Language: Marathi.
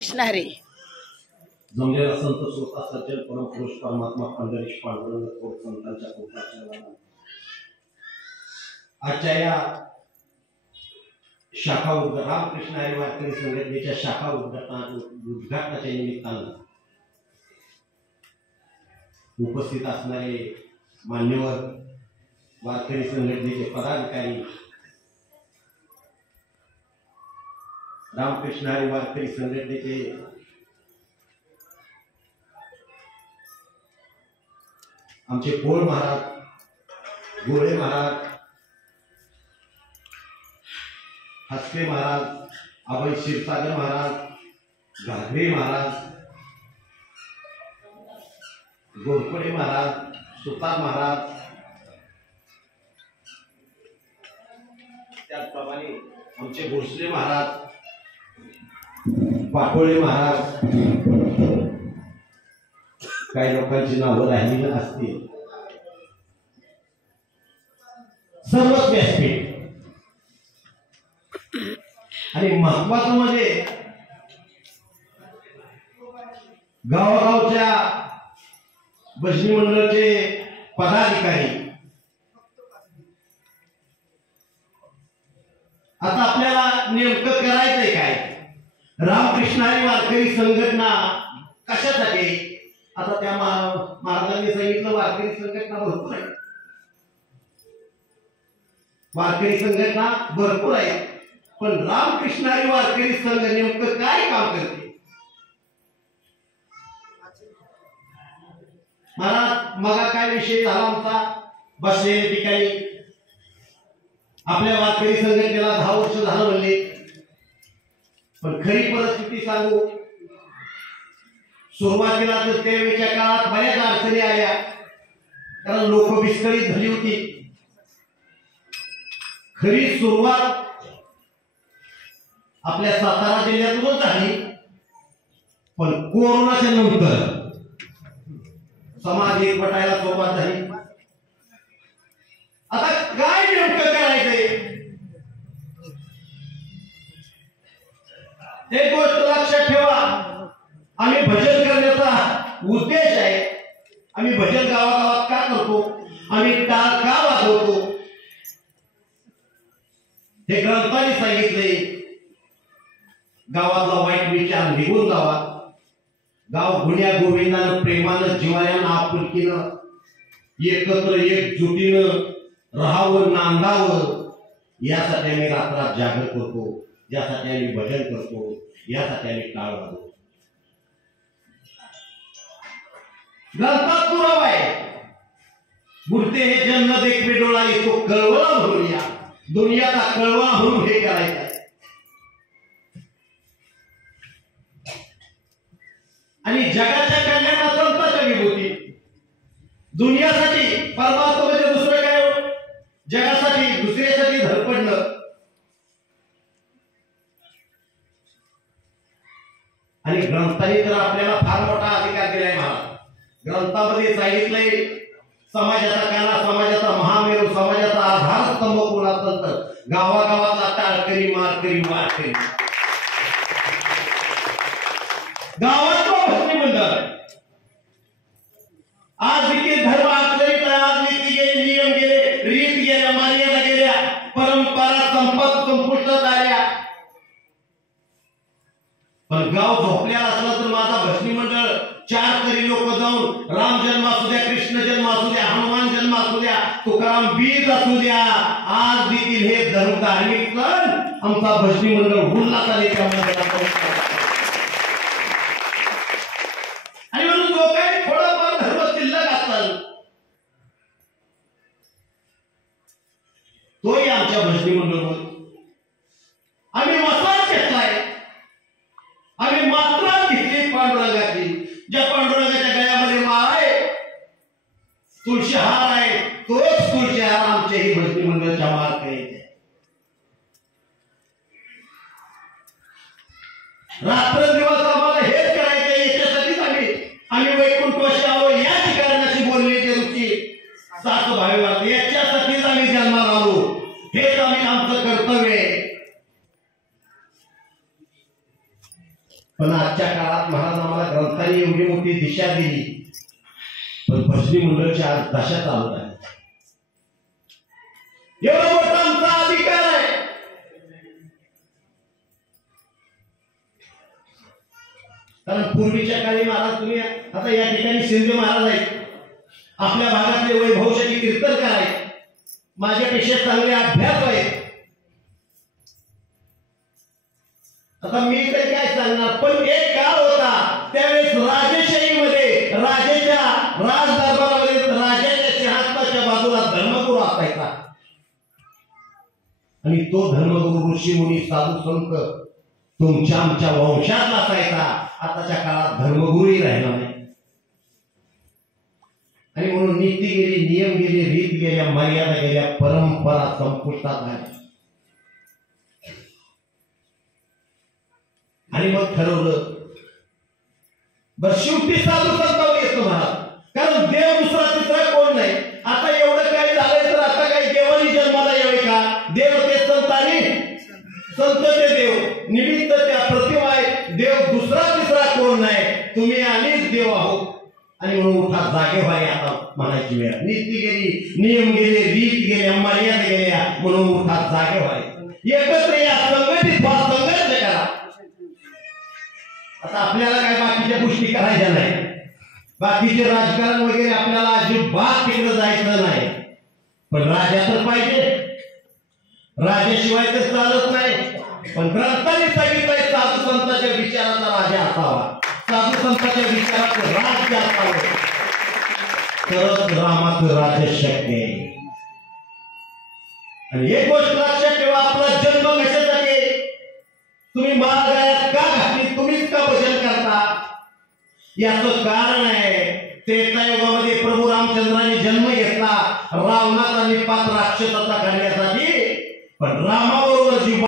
कृष्णारे जमलेला संत श्रोता सज्जन परमपुरुष परमात्मा पंढरीश पांडुरंग थोर संतांच्या कोटाच्या आजच्या या शाखा रामकृष्ण हरी वारकरी संघटनेच्या शाखा उद्घाटनाच्या निमित्तानं उपस्थित असणारे मान्यवर वारकरी संघटनेचे पदाधिकारी, रामकृष्ण हरी वारकरी संघटनेचे आमचे पोळ महाराज, गोळे महाराज, हसके महाराज, अभय क्षीरसागर महाराज, घागरे महाराज, गोरपडे महाराज, सुतार महाराज, त्याचप्रमाणे आमचे भोसले महाराज, पाटोळे महाराज, काही लोकांची नावं राहिलेली असतील, सर्वच व्यासपीठ. आणि महत्वाचं म्हणजे गावगावच्या भजनी मंडळाचे पदाधिकारी. आता आपल्याला नेमकं करायचंय काय? रामकृष्ण हरी वारकरी संघटना कशासाठी? आता त्या महाराजांनी सांगितलं वारकरी संघटना भरपूर आहे, वारकरी संघटना भरपूर आहे, पण रामकृष्ण हरी वारकरी संघ नेमकं काय काम करते? महाराज मगा काय विषय झाला आमचा बसलेले ठिकाणी, आपल्या वारकरी संघटनेला 10 वर्ष झालं म्हणले, पण खरी परिस्थिती सांगू, सुरुवातीला तर त्यावेळेच्या काळात बऱ्याच अडचणी आल्या, कारण लोक विस्कळीत झाली होती. खरी सुरुवात आपल्या सातारा जिल्ह्यातूनच झाली, पण कोरोनाच्या नंतर समाज एक पटायला सुरुवात झाली. आता काय नेमकं करायचंय? एक गोष्ट लक्षात ठेवा, आम्ही भजन करण्याचा उद्देश आहे. आम्ही भजन गावागावात का करतो? आम्ही टाळ का वाजवतो? हे ग्रंथाने सांगितले, गावातला वाईट विचार निघून जावा, गाव गुण्या गोविंदानं प्रेमानं जिवाळ्यानं आपुलकीनं एकत्र एकजुटीनं राहावं, नांदावं, यासाठी आम्ही रात्रात जागर करतो, यासाठी आम्ही भजन करतो, यासाठी आम्ही टाळ वाजवतो. ग्रंथात पुरावा आहे, मूर्ते हे जन्म देख में डोळा येतो कळवळा भरून या, दुनियाचा कळवळा भरून हे करायचं आहे. आणि जगाच्या कल्याणाचा विभूती दुनियासाठी परमात्मा म्हणजे दुसरं काय? जगासाठी दुसऱ्यासाठी धडपडणं. आणि ग्रंथाने तर आपल्याला फार मोठा अधिकार दिलाय. महाराज ग्रंथामध्ये सांगितलंय, समाजाचा काना, समाजाचा महामेरू, समाजाचा आधारस्तंभ कोण असेल तर गावागावातला टाळकरी, मारकरी, वारकरी, गावात भजनी मंडळ. आज देखील धर्म आचरित, आज नीती गेली, नियम गेले, रीत गेल्या, मान्यता गेल्या, परंपरा संपुष्टात आल्या. पण गाव झोपलेला असला तर माझा भजनी मंडळ 4 तरी लोक जाऊन राम जन्म असू द्या, कृष्ण जन्म असू द्या, हनुमान जन्म असू द्या, तुकाराम बीज असू द्या, आज देखील हे धार्मिक सण आमचा भजनी मंडळ उल्हासाने आणि म्हणून जो काही थोडाफार धर्म शिल्लक असेल तोही आमच्या भजनी मंडळ आम्ही वसाहत घेतलाय. आम्ही मात्रा घेतली पांडुरंगाची. ज्या पांडुरंगाच्या गळ्यामध्ये माळ आहे, तुळशी हार आहे, तोच तुळशी हार आमच्याही भजनी मंडळाच्या माळ करायचे. रात्रंदिवस आम्हाला हेच करायचे, याच्यासाठीच आम्ही वैकुंठवासी आलो, याच कारणाशी बोलले ते ऋषी सासुभावी वाटते, याच्यासाठीच आम्ही जन्माला आलो, हेच आमचं कर्तव्य आहे. पण आजच्या काळात महाराज आम्हाला ग्रंथांनी एवढी मोठी दिशा दिली, पण भजनी मंडळची आज दशा चालू आहे. एवढा मोठा आमचा अधिकार आहे. कारण पूर्वीच्या काळी महाराज, तुम्ही आता या ठिकाणी शिंदे महाराज आहेत, आपल्या भागातले वैभवशाली कीर्तनकार आहेत, माझ्यापेक्षा चांगले अभ्यास आहेत. आता मी तर काय सांगणार, पण एक काळ होता त्यावेळेस राजेशाहीमध्ये राजाच्या राजदरबारामध्ये राजाच्या सिंहासनाच्या बाजूला धर्मगुरू असायचा आणि तो धर्मगुरू ऋषी मुनी साधू संत तुमच्या आमच्या वंशात असायचा. आताच्या काळात धर्मगुरूही राहिला नाही आणि म्हणून नीती गेली, नियम गेले, रीत गेल्या, मर्यादा गेल्या, परंपरा संपुष्टात आल्या. आणि मग ठरवलं बर शेवटी साधू संतावर येतो महाराज, कारण देव दुसरा तिसरा कोण नाही. आता एवढं काही झालंय तर आता काही देवानी जन्माला यावे का? देव ते संत आणि संत ते देव, निमित्त त्या प्रतिमा आहे. देव दुसरा तिसरा कोण नाही, तुम्ही आम्हीच देव आहोत. आणि म्हणून उठा जागे व्हाय आता म्हणायची वेळ. नीती गेली, नियम गेले, रीत गेल्या, मर्यादा गेल्या, म्हणून उठा जागे व्हाय. एकत्र या, संघटित व्हा, संघर्ष करा. आता आपल्याला काय बाकीच्या गोष्टी करायच्या नाही, बाकीचे राजकारण वगैरे आपल्याला अजिबात तिकडे जायचं नाही. पण राजा तर पाहिजे, राजाशिवाय तर चालत नाही. पण ग्रंथाने सांगितलंय साधू संतांच्या विचाराचा राजा असावा, साधू संतांच्या विचाराचं राज्य असावं, तरच रामाचं राज्य शक्य आहे. आणि एक गोष्ट लक्षात ठेवा, आपला जन्म कशासाठी? तुम्ही महाराजात का घातली, तुम्हीच का भजन करता? याचं कारण आहे, त्रेतायुगामध्ये प्रभू रामचंद्रांनी जन्म घेतला रावणाचा निपात राक्षसाचा करण्यासाठी, पण रामाबरोबर जीव